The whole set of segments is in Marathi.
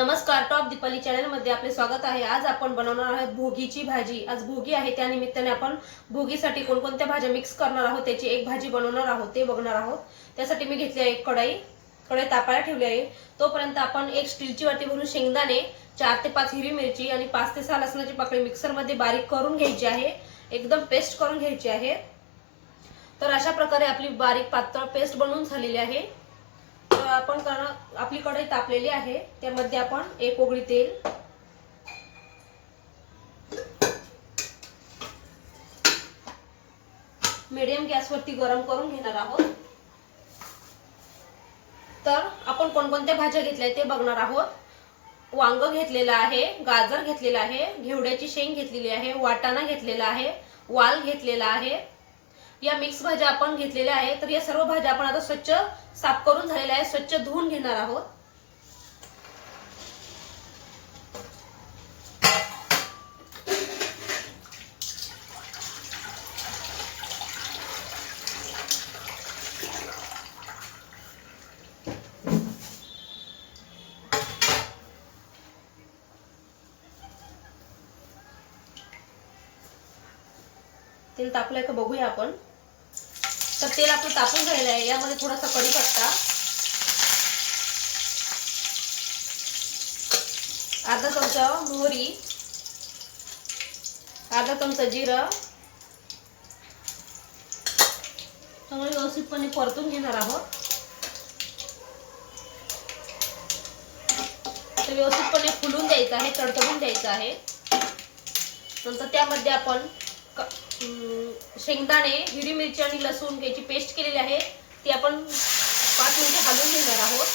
नमस्कार, टॉप दीपाली चॅनल मध्ये आपले स्वागत आहे। आज आपण बनवणार आहोत भोगीची भाजी। आज भोगी आहे, त्या निमित्ताने आपण भोगीसाठी कोणकोणत्या भाज्या मिक्स करणार आहोत, त्याची एक भाजी बनवणार आहोत, ते बघणार आहोत। त्यासाठी मी घेतली आहे एक कढई तापायला ठेवली आहे। तोपर्यंत आपण एक स्टीलची वाटी भरून शेंगदाणे, 4 ते 5 हिरवी मिरची आणि 5 ते 6 लसणाची पाकळी मिक्सर मध्ये बारीक करून घ्यायची आहे, एकदम पेस्ट करून घ्यायची आहे। तर अशा प्रकारे आपली बारीक पातळ पेस्ट बनवून झालेली आहे। तर आपण आपली कढई तापलेली आहे, त्यामध्ये आपण एक उकळी तेल, मीडियम गॅसवरती गरम करून घेणार आहोत। तर आपण कोणकोणत्या भाज्या घेतल्या ते बघणार आहोत। वांग घेतलेला आहे, गाजर घेतलेला आहे, घेवड्याची शेंग घेतलेली आहे, वाटाणा घेतलेला आहे, वाल घेतलेला आहे। या मिक्स भाज्या आपण घेतलेल्या आहे। तर या सर्व भाज्या आपण आता स्वच्छ साफ करून झालेल्या आहे, स्वच्छ धुवून घेणार आहोत। तेल तापलंय का बघूया आपण। तर तेल आपलं तापून झालेलं आहे। यामध्ये थोडासा कढीपत्ता, अर्धा चमचा मोहरी, अर्धा चमचा जिरं चांगलं व्यवस्थितपणे परतून घेणार आहोत। ते व्यवस्थितपणे फुलून द्यायचं आहे, तडतडून द्यायचं आहे। नंतर त्यामध्ये आपण शेंगदाणे, हिरवी मिरची आणि लसूण याची पेस्ट केलेली आहे, ती आपण 5 मिनिटे हलवून घेणार आहोत।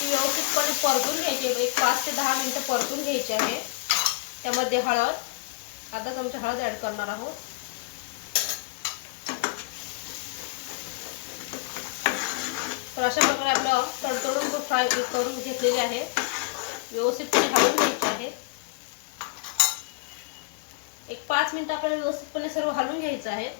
ती व्यवस्थितपणे परतून घ्यायची, एक 5 ते 10 मिनिटं परतून घ्यायची आहे। त्यामध्ये हळद, अर्धा चमचा हळद ऍड करणार आहोत। तर अशा प्रकारे आपलं तडतडून तो फ्राय करून घेतलेले आहे, व्यवस्थितपणे हलवून घ्यायचे आहे। एक 5 मिनिटं आपल्याला व्यवस्थितपणे सर्व हलवून घ्यायचं आहे।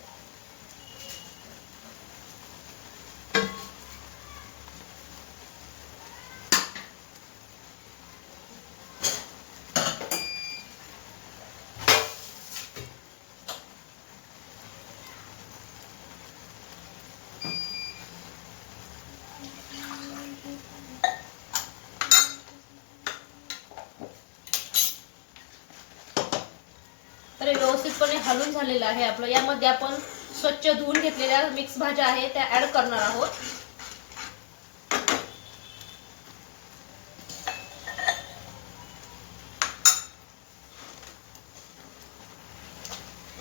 तर व्यवस्थितपणे हलवून झालेलं आहे आपलं। यामध्ये आपण स्वच्छ धुवून घेतलेल्या मिक्स भाज्या आहेत त्या ऍड करणार आहोत।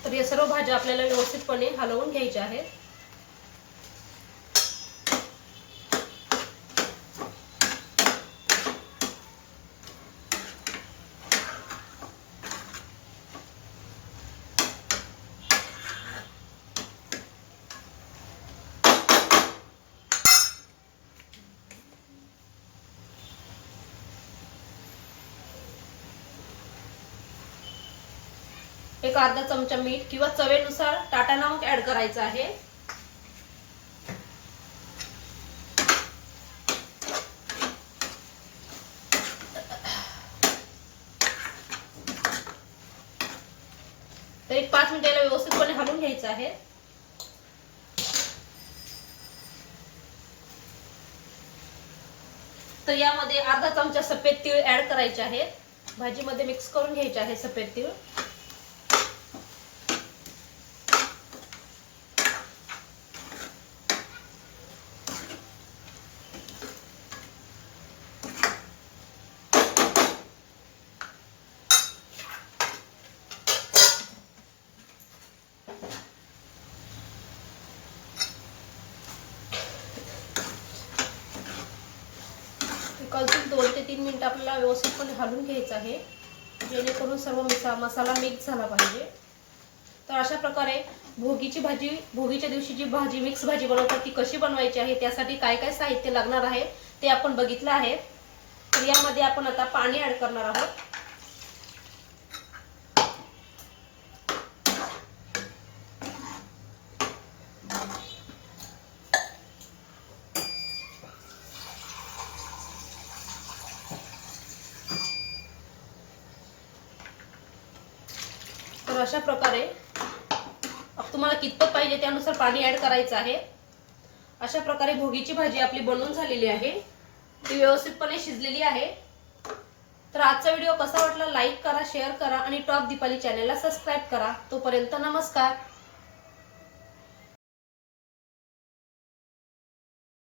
तर या सर्व भाज्या आपल्याला व्यवस्थितपणे हलवून घ्यायच्या आहेत। एक अर्धा चमचा मीठ किंवा चवीनुसार टाटा नमक ऍड करायचं आहे। तर एक 5 मिनिटाला व्यवस्थितपणे हलवून घ्यायचं आहे। तर यामध्ये अर्धा चमचा सफेद तीळ ऍड करायचे आहे, भाजीमध्ये मिक्स करून घ्यायचे आहे सफेद तीळ। अजून 2 ते 3 मिनिटं आपल्याला व्यवस्थितपणे हलवून घ्यायचं आहे, जेणेकरून सर्व मसाला मिक्स झाला पाहिजे। तर अशा प्रकारे भोगीची भाजी, भोगीच्या दिवशी जी भाजी मिक्स भाजी बनवतात ती कशी बनवायची आहे, त्यासाठी काय काय साहित्य लागणार आहे ते आपण बघितलं आहे। तर यामध्ये आपण आता पाणी ऍड करणार आहोत। तर अशा प्रकारे तुम्हाला कितपत पाहिजे त्यानुसार पाणी ऍड करायचं आहे। अशा प्रकारे भोगीची भाजी आपली बनवून झालेली आहे, ती व्यवस्थितपणे शिजलेली आहे। तर आजचा व्हिडिओ कसा वाटला लाईक करा, शेअर करा आणि टॉप दीपाली चॅनलला सबस्क्राईब करा। तोपर्यंत नमस्कार।